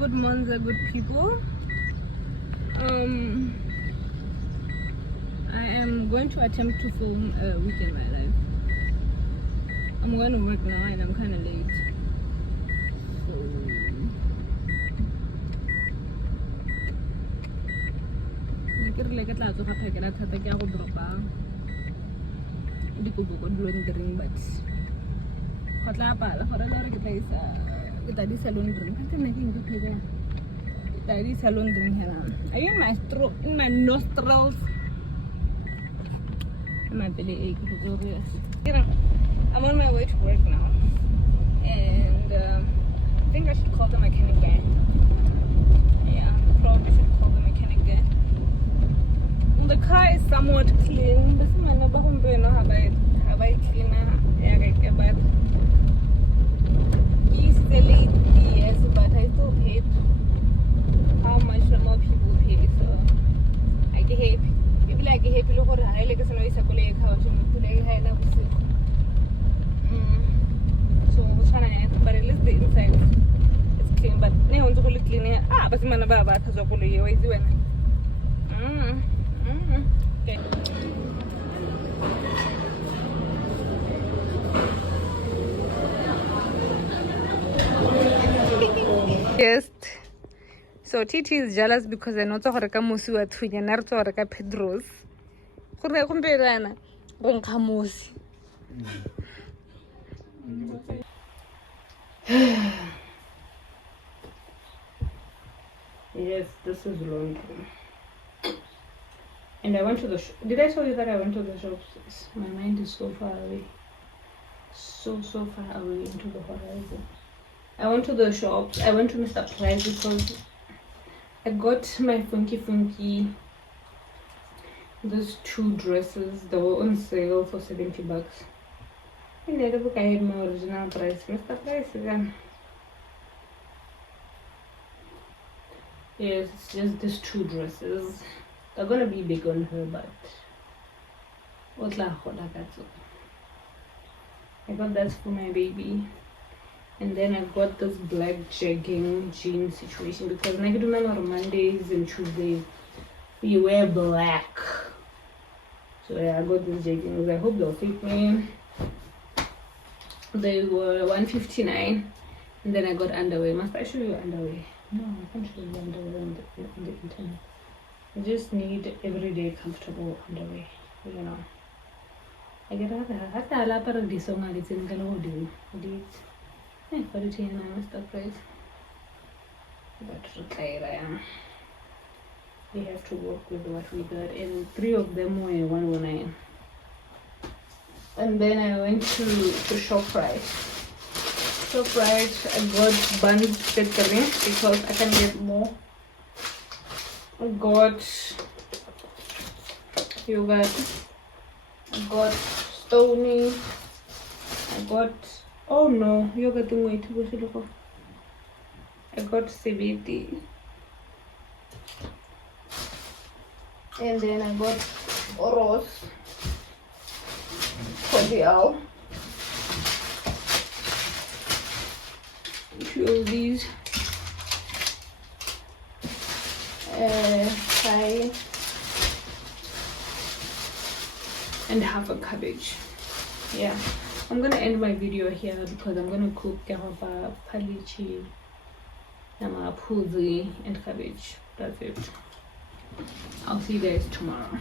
good Monza, good people. I am going to attempt to film a week in my life. I'm going to work now and I'm kind of late. So ke re le ke tla tsoga phekela thata ke a go dropa dikobo ko laundry but go tla pala gore le re ke tla di salon drink ka nna ke eng ke pheka ke tla di salon drink hela are you in my nostrils my belly ache is obvious. I'm on my way to work now and I think I should call the mechanic guy. Yeah, probably should call the mechanic guy. The car is somewhat clean. This man never know how I clean it, but easily yes, but I still paid how much more people pay, so I get happy. If like happy, look what I like. So now it's a colleague house. Today I love so which one I have, but at least the inside is clean. But now on the whole clean. But man, about has a colleague. Why is it? Okay. Yes. So Titi is jealous because I know to horeka musi wa thunya na re to horeka Pedro's. Gore go mpelana go nkga musi. Yes, this is laundry. And I went to the shop. Did I tell you that I went to the shops? My mind is so far away. So far away into the horizon. I went to the shops. I went to Mr. Price because I got my funky those 2 dresses. They were on sale for $70. And the other book I had my original price. Mr. Price again. Yes, it's just these 2 dresses. They're gonna be big on her, but I got that for my baby. And then I got this black jegging jean situation because on Mondays and Tuesdays we wear black. So yeah, I got these jeggings. I hope they'll fit me. They were $159. And then I got underwear. Must I show you underwear? No, I can't show you underwear on the internet. I just need everyday comfortable underwear, you know. I get out there. I thought I love this song and it's in Galodi. For the chain, I must have price. But retired I am. We have to work with what we got, and 3 of them were 119. And then I went to ShopRite. I got buns factory because I can get more. I got yogurt. I got Stony. I got yogurt thing way too much. I got CBD. And then I got Oros cordial. Few of these. Pie and half a cabbage. Yeah, I'm gonna end my video here because I'm gonna cook kahapa palichi, puzi and cabbage. That's it. I'll see you guys tomorrow.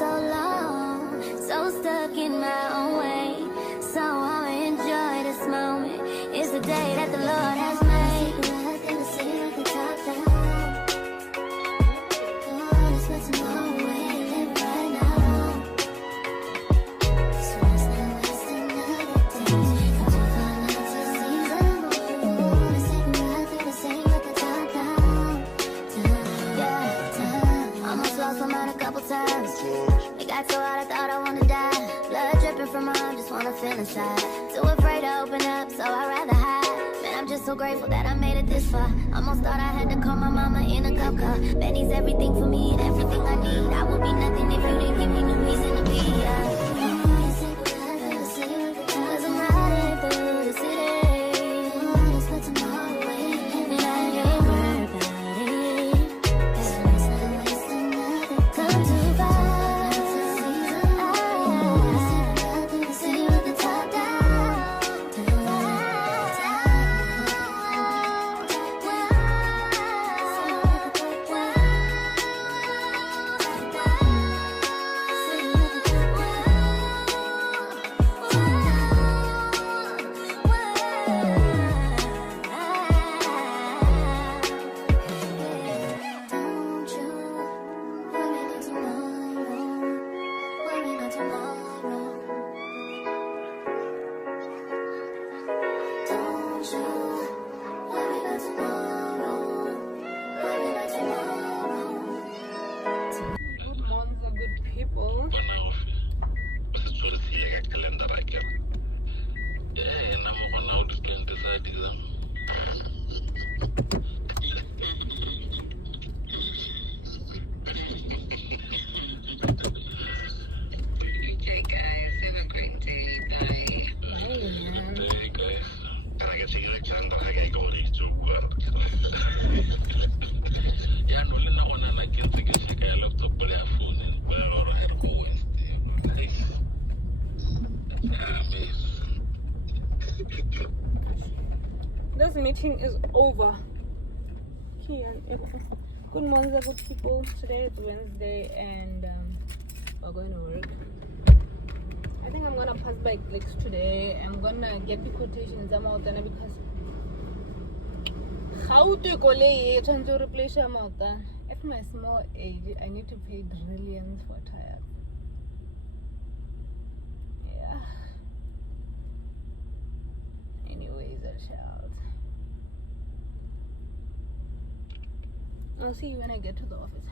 so long, so stuck in my own way. So I'ma enjoy this moment. It's the day that the Lord has made. So hard, I thought I wanna die. Blood dripping from my arm, just wanna feel inside. Too afraid to open up, so I'd rather hide. Man, I'm just so grateful that I made it this far. Almost thought I had to call my mama in a cop car. Betty's everything for me and everything I need. I would be nothing if you didn't give me no reason to be here. Cause I'm riding through the city. And I ain't worried about it. Come too far. This meeting is over. Good morning, good people. Today is Wednesday and we're going to work. I think I'm gonna pass by Clicks today. I'm gonna get the quotations out there because how to trying to replace them out there. At my small age, I need to pay trillions for tires. Yeah. Anyways, I shall. I'll see you when I get to the office.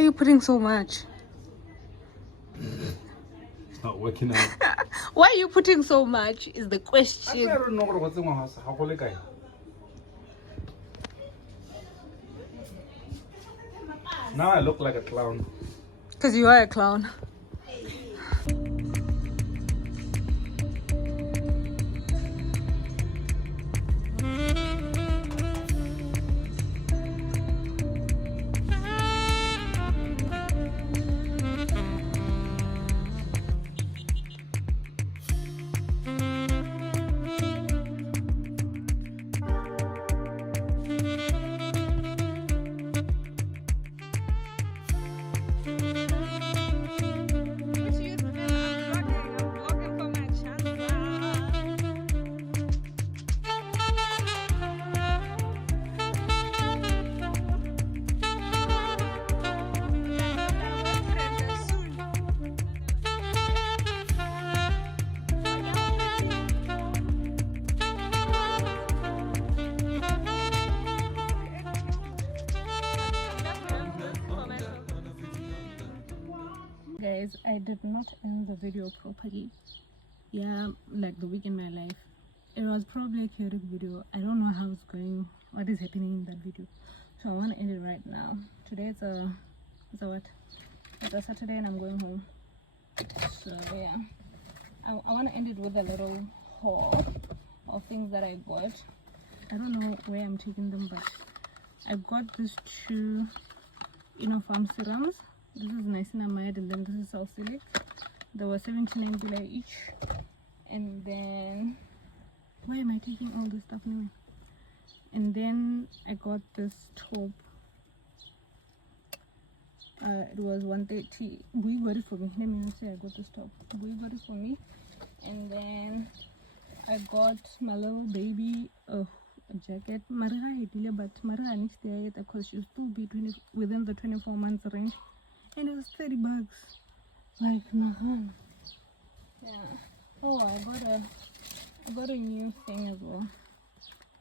are you putting so much? It's not working out. Why are you putting so much is the I question. don't know what's in my house. How will I go? Now I look like a clown. Because you are a clown. Guys, I did not end the video properly. Yeah, like the week in my life. It was probably a chaotic video. I don't know how it's going, what is happening in that video. So I want to end it right now. Today it's a what? It's a Saturday and I'm going home. So yeah, I want to end it with a little haul of things that I got. I don't know where I'm taking them, but I got these two Farm serums. This is niacinamide and then this is salicylic. There were 79 billion each. And then why am I taking all this stuff now? And then I got this top. It was 130. We got it for me. Let me not say I got this top. We got it for me. And then I got my little baby a jacket. Mariha hitile, but Mariha needs to get it because she'll still be within the 24 months range. And it was $30. Like nahan. Yeah. Oh, I got a new thing as well.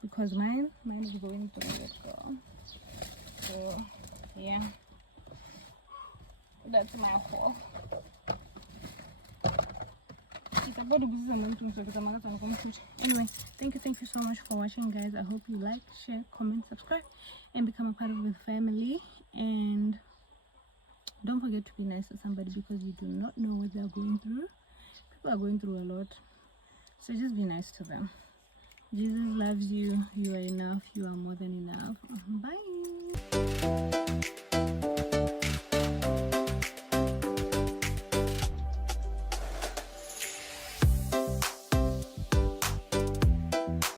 Because mine is going to it, girl. So yeah. That's my haul. Anyway, thank you so much for watching, guys. I hope you like, share, comment, subscribe, and become a part of the family. And don't forget to be nice to somebody because you do not know what they're going through. People are going through a lot, so just be nice to them. Jesus loves you. You are enough. You are more than enough. Bye.